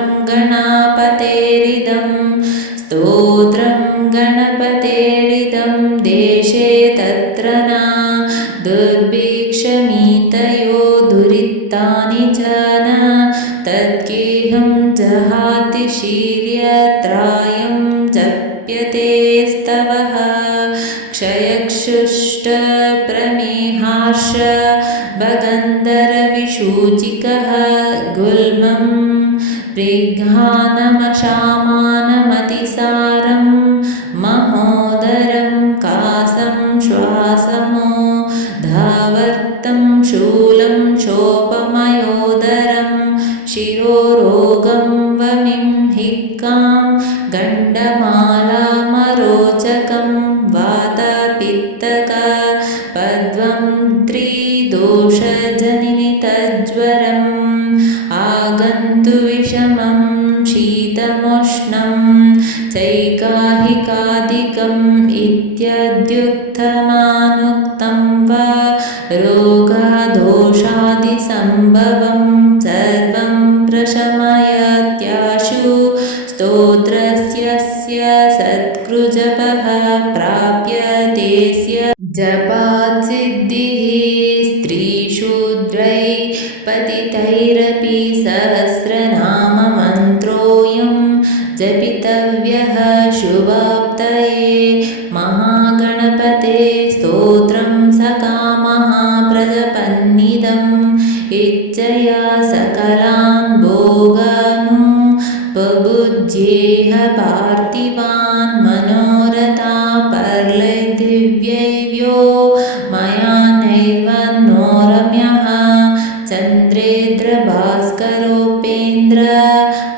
गणपतेरिदं देशे तत्र न दुर्भिक्षमितयो दुरितानि च न तद्गेहं जहाति शीर्यत्रायं जप्यते स्तवः क्षयक्षुष्टप्रमेहार्ष भगन्धरविषूचिकः गुल्मं प्रिघ्रानमशामानमतिसारं महोदरं कासं श्वासमो धावर्तं शूलं शोपमयोदरं शिरोरोगं वमिं हिक्कां गण्डमालामरोचकं वातपित्तकपद्वं त्रिदोषजनितज्वरम् आगन्तु विषमं शीतमोष्णं चैकाहिकादिकम् इत्यद्युक्तमानुक्तं वा रोगादोषादिसम्भवं सर्वं प्रशमयत्याशु स्तोत्रस्य सत्कृजपः प्राप्यतेऽस्य जपात् सिद्धिः स्त्रीशूद्रै पतितैरपि सहस्रनाममन्त्रोऽयं जपितव्यः शुभाप्तये महागणपते स्तोत्रं सकामः प्रजपन्निदम् इच्छया सकलान् भोगानुपभुज्येह पार्थिवान् मनोरथा परलैर्दिव्यैर्यो मया नैव रम्यः चन्द्रेन्द्रभास्करोपेन्द्र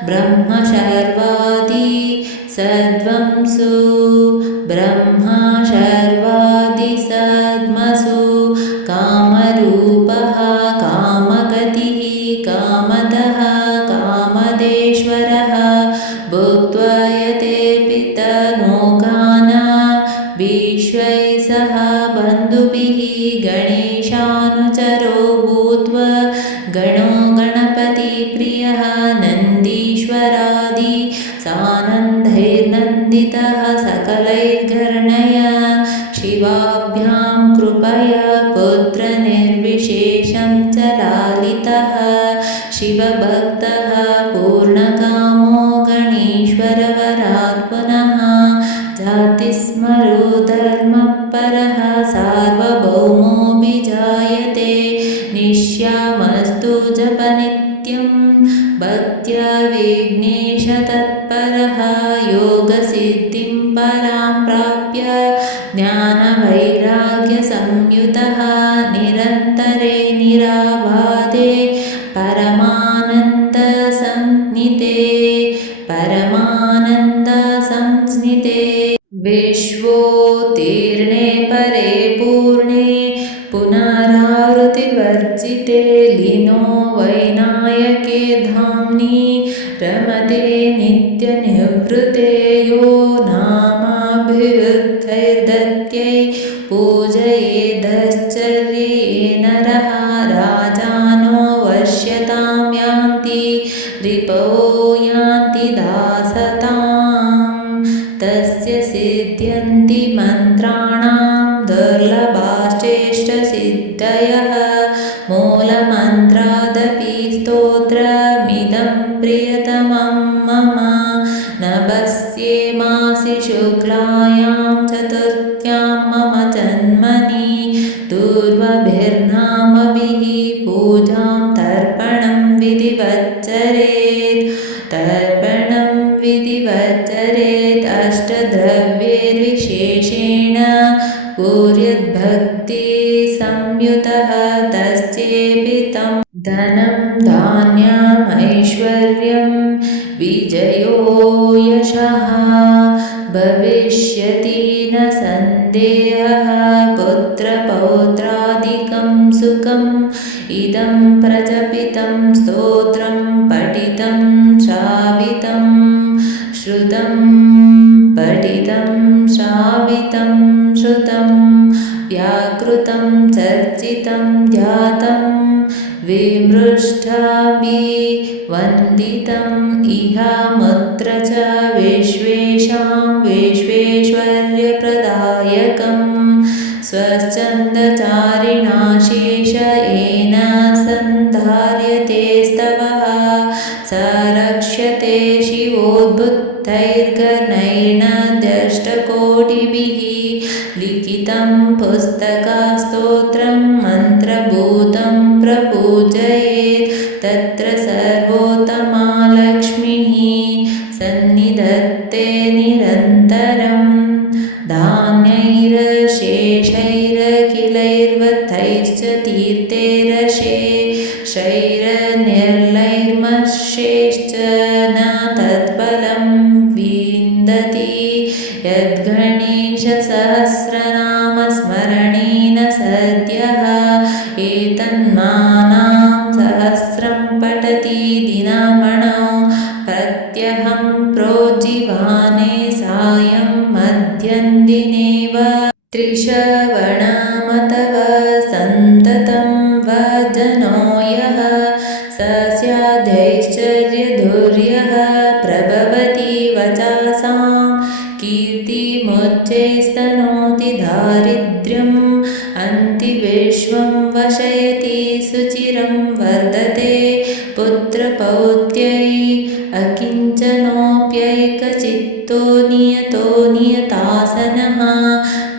ब्रह्म शर्वादि सद्वंसु ब्रह्मा शर्वादि सद्मसु कामरूपः कामगतिः कामदः कामदेश्वरः भुक्त्वा यते पितनोकान् विश्वैः सह बन्धुभिः गणेशानुचरो भूत्वा गणो गणपतिप्रियः नन्दीश्वरादि सानन्दैर्नन्दितः सकलैर्गणय शिवाभ्यां कृपया पुत्रनिर्विशेषं च लालितः शिवभक्तः पूर्णकामो गणेश्वरवरात् पुनः जातिस्मरो धर्मपरः सार्वभौमोऽभिजायते निश्यामस्तु जपनित्यं भक्त्या विघ्नेश तत्परः योगसिद्धिं परां प्राप्य ज्ञानवैराग्यसंयुतः निरन्तरे निराबाधे परमानन्दसंज्ञिते विश्वोत्तीर्णे परे पूर्णे पुनरावृत्तिवर्जिते लीनो वैनायके धाम्नि रमते नित्यनिवृते यो नामाभिवृद्धैर्दत्यै पूजयेदश्चर्येण नरः राजानो वश्यतां यान्ति रिपवो यान्ति दासताम् तस्य सिद्ध्यन्ति मन्त्राणां दुर्लभाश्चेष्टसिद्धयः मूलमन्त्रादपि स्तोत्रमिदं प्रियतमं मम नभस्ये मासि शुक्लायां चतुर्थ्यां मम जन्मनि दूर्वाभिर्नामभिः पूजां तर्पणं विधिवच्चरेत् अष्टद्रव्यैर्विशेषेण कुर्याद्भक्तिसंयुतः तस्येऽपि तं धनं धान्यमैश्वर्यं विजयो यशः भविष्यति न सन्देहः पुत्रपौत्रादिकं सुखम् इदं प्रजपितं स्तोत्रं पठितं श्रावितं श्रुतं व्याकृतं चर्चितं ध्यातं विमृष्टाभिवन्दितम् इह मुत्र च विश्वेषां विश्वेश्वर्यप्रदायकं स्वच्छन्दचारिणा शेष येन सन्धार्यते स्तवः स रक्ष्यते शिवोद्भुतैर्गणैर्न दष्टकोटिभिः लिखितं पुस्तकस्तोत्रं मन्त्रभूतं प्रपूजयेत् तत्र सर्वोत्तमा लक्ष्मीः सन्निधत्ते निरन्तरं धान्यैरशेषैरखिलैर्वथैश्च तीर्थैरशेषैर्निर्लैर्मशेश्च न तत्फलं विन्दति यद्गणेशसहस्रनामस्मरणेन सद्यः एतन्मानां सहस्रं पठति दिनमणौ प्रत्यहं प्रोज्जीवाने सायं मध्यन्दिने वा त्रिश्रवणमथवा सन्ततं वजनो यः स स्यादैश्चर्यधुर्यः प्रभवति वचासां कीर्तिमुच्चैस्तनोति दारिद्र्यम् अन्तिविश्वं वशयति सुचिरं वर्धते पुत्रपौत्यै अकिञ्चनोऽप्यैकचित्तो नियतो नियतासनः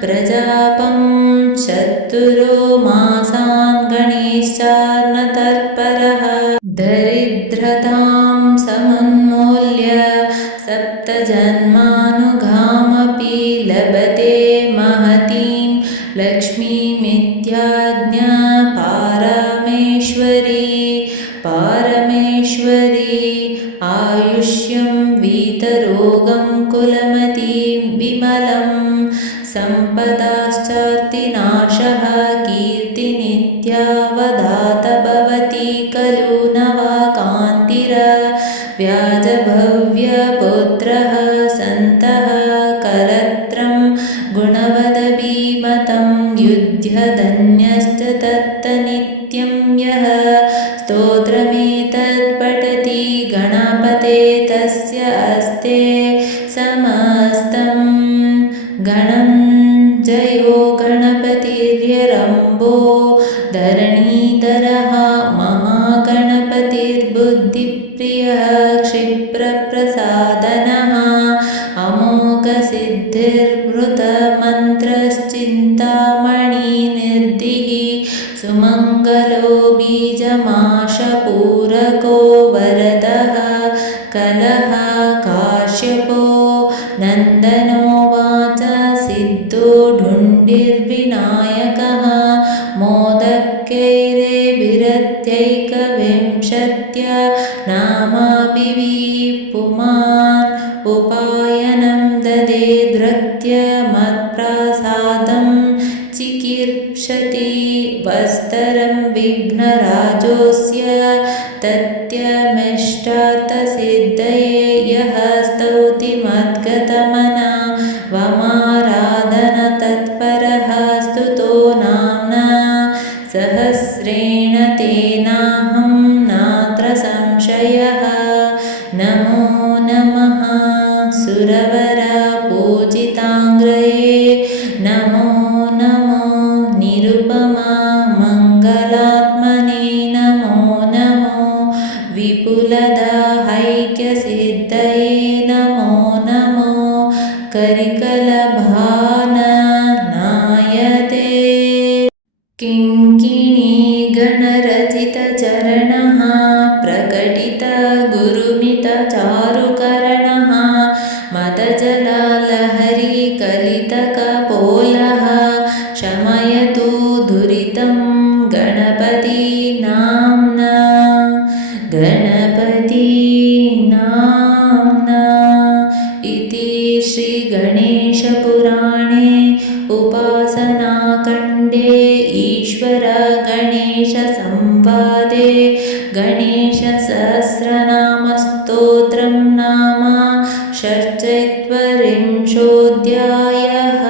प्रजापं चतुरो मासान् गणेशार्न तत्पर दरिद्रतां समुन्मूल्य सप्तजन्मानुगामपि लभते महतीं लक्ष्मीमित्याज्ञा पारमेश्वरी आयुष्यं वीतरोगं कुलमतीं विमलं सम्पदाश्चार्तिनाशः कीर्तिनित्यावदात भवति खलु नवाकान्तिरव्याजभव्यपुत्रः सन्तः कलत्रं गुणवदभिमतं युध्यधन्यश्च तत्तनित्यं यः स्तोत्रमेतत्पठति गणपते तस्य अस्ते समस्तं गणं जयो गणपतिर्यरम्बो धरणीधरः महागणपतिर्बुद्धिप्रियः क्षिप्रप्रसादनः अमोघसिद्धिर्वृतमन्त्रश्चिन्तामणिनिर्धिः सुमङ्गलो बीजमाशपूरको वरदः कलः काश्यपो नन्दनोवाच सिद्धो ढुण्डिर्विनायकः मोदकैरेभिरत्यैकविंशत्या नामाभिः पुमान् उपायनं ददे द्रक्त्य मत्प्रसादं चिकीर्षति वस्तरं विघ्नराजोऽस्य तत्यमिष्टार्थसिद्धये यः स्तौति मद्गतमना वमाराधन तत्परः स्तुतो नाम्ना सहस्रेण तेनाहं नात्र संशयः नमो नमः सुरवरपूजिताङ्ग्रये नमो निरुपमा मङ्गलात्मने नमो विपुलदाहैक्यसिद्धये नमो करिकलभाननायते किङ्किणी गणरचितचरणः प्रकटितगुरुमितचारुकरणः मदजललहरी कलितकपोलः शमयतु दुरितं गणपति नाम्ना इति श्रीगणेशपुराणे उपासनाखण्डे ईश्वरगणेशसंवादे गणेशसहस्रनामस्तोत्रं नाम षट्चत्वरिंशोऽध्यायः।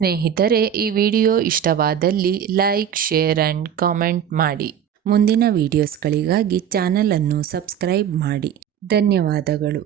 ಸ್ನೇಹಿತರೆ, ಈ ವಿಡಿಯೋ ಇಷ್ಟವಾದಲ್ಲಿ ಲೈಕ್, ಶೇರ್ ಆ್ಯಂಡ್ ಕಾಮೆಂಟ್ ಮಾಡಿ. ಮುಂದಿನ ವಿಡಿಯೋಸ್ಗಳಿಗಾಗಿ ಚಾನಲನ್ನು ಸಬ್ಸ್ಕ್ರೈಬ್ ಮಾಡಿ. ಧನ್ಯವಾದಗಳು.